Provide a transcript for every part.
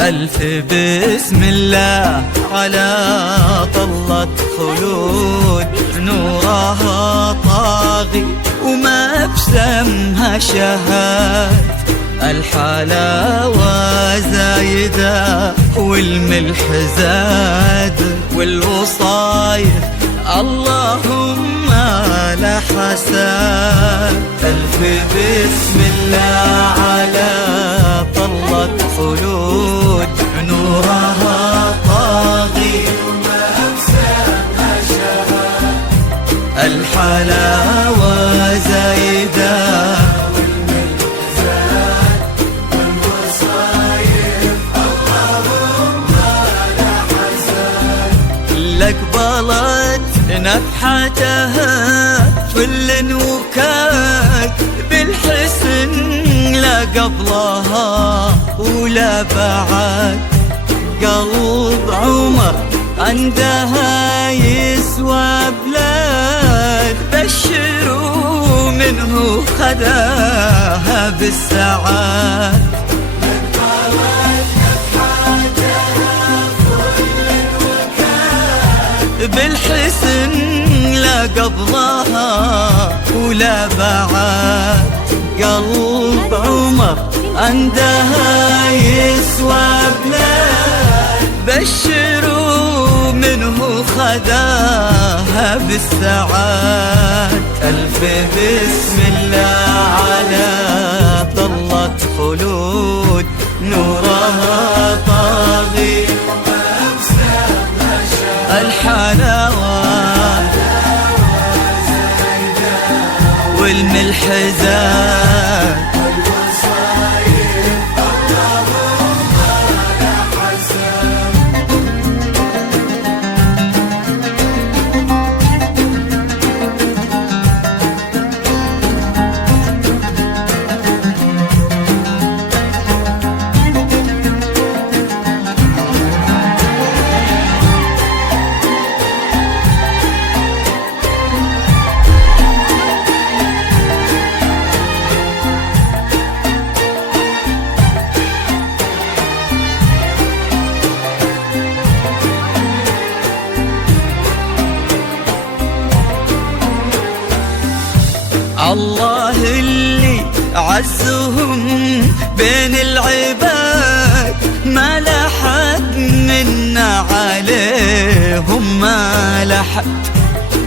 ألف بسم الله على طلة خلود، نورها طاغي وما بسمها شهاد. الحلاوة زايدة والملح زاد، والوصايف اللهم لا حساد. ألف بسم الله على طلة خلود، نورها طاغي وما بسمها شهاد. الحلاوة زايدة قبلت نفحتها فل وكاك بالحسن، لا قبلها ولا بعد. قلب عمر عندها يسوى بلاد، بشروا منه خداها بالسعاد. بالحسن لا قبلها ولا بعد. قلب عمر عندها يسوى بلاد، بشروا منه خداها بالسعاد. ألف بسم الله على طلة خلود، نورها طاغي الحلاوة والملح زاد. الله اللي عزهم بين العباد، ما لحد منا عليهم ما لحد.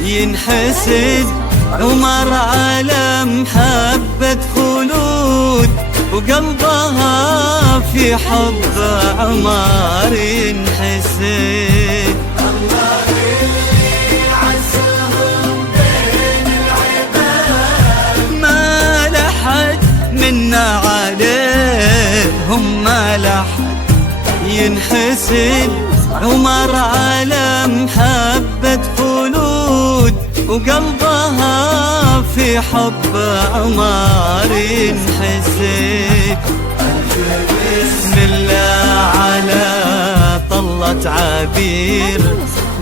ينحسد عمر على محبة خلود، وقلبها في حب عمر ينحسد. الله اللي عزهم بين العباد، ما لحد منا عليهم ما لحد. ينحسد عمر على محبة خلود، وقلبها في حب عمر ينحسد. بسم الله على طلة عبير،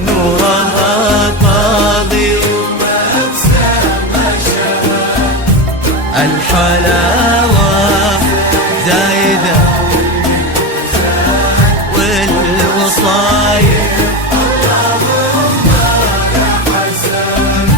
نورها طاغي وما بسمها شهاد. الحلاوة زايدة والوصايف اللهم لا حساد.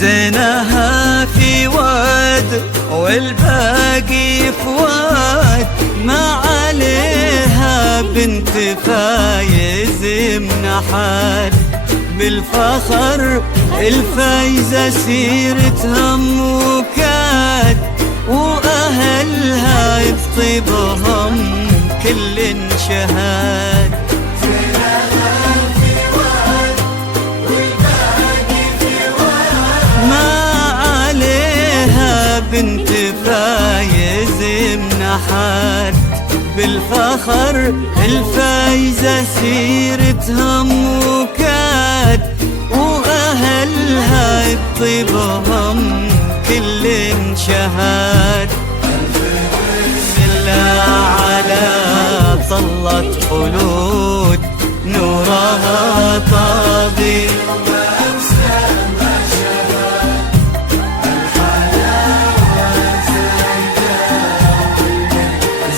زينها في واد والباقي فواد، ما عليها بنت فايز منحال. بالفخر الفايزة سيرتها وكاد، وأهلها يطيبهم كل شهاد. ما عليه كنت فايز من حد، بالفخر الفايزة سيرتها وكاد، وأهلها بطيبهم كل شهاد. سلا على طلة خلود نورها طابي،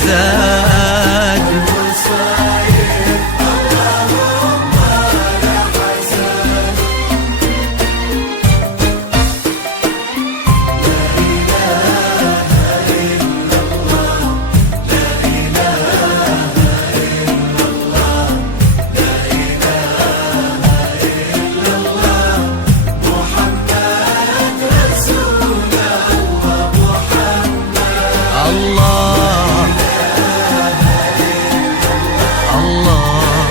زاد اللهم لا حسن. لا إله إلا الله، لا إله إلا الله، لا إله إلا الله، محمد رسول الله، محمد الله الله،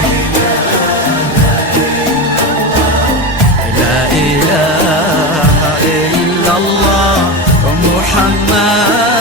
لا إله إلا الله محمد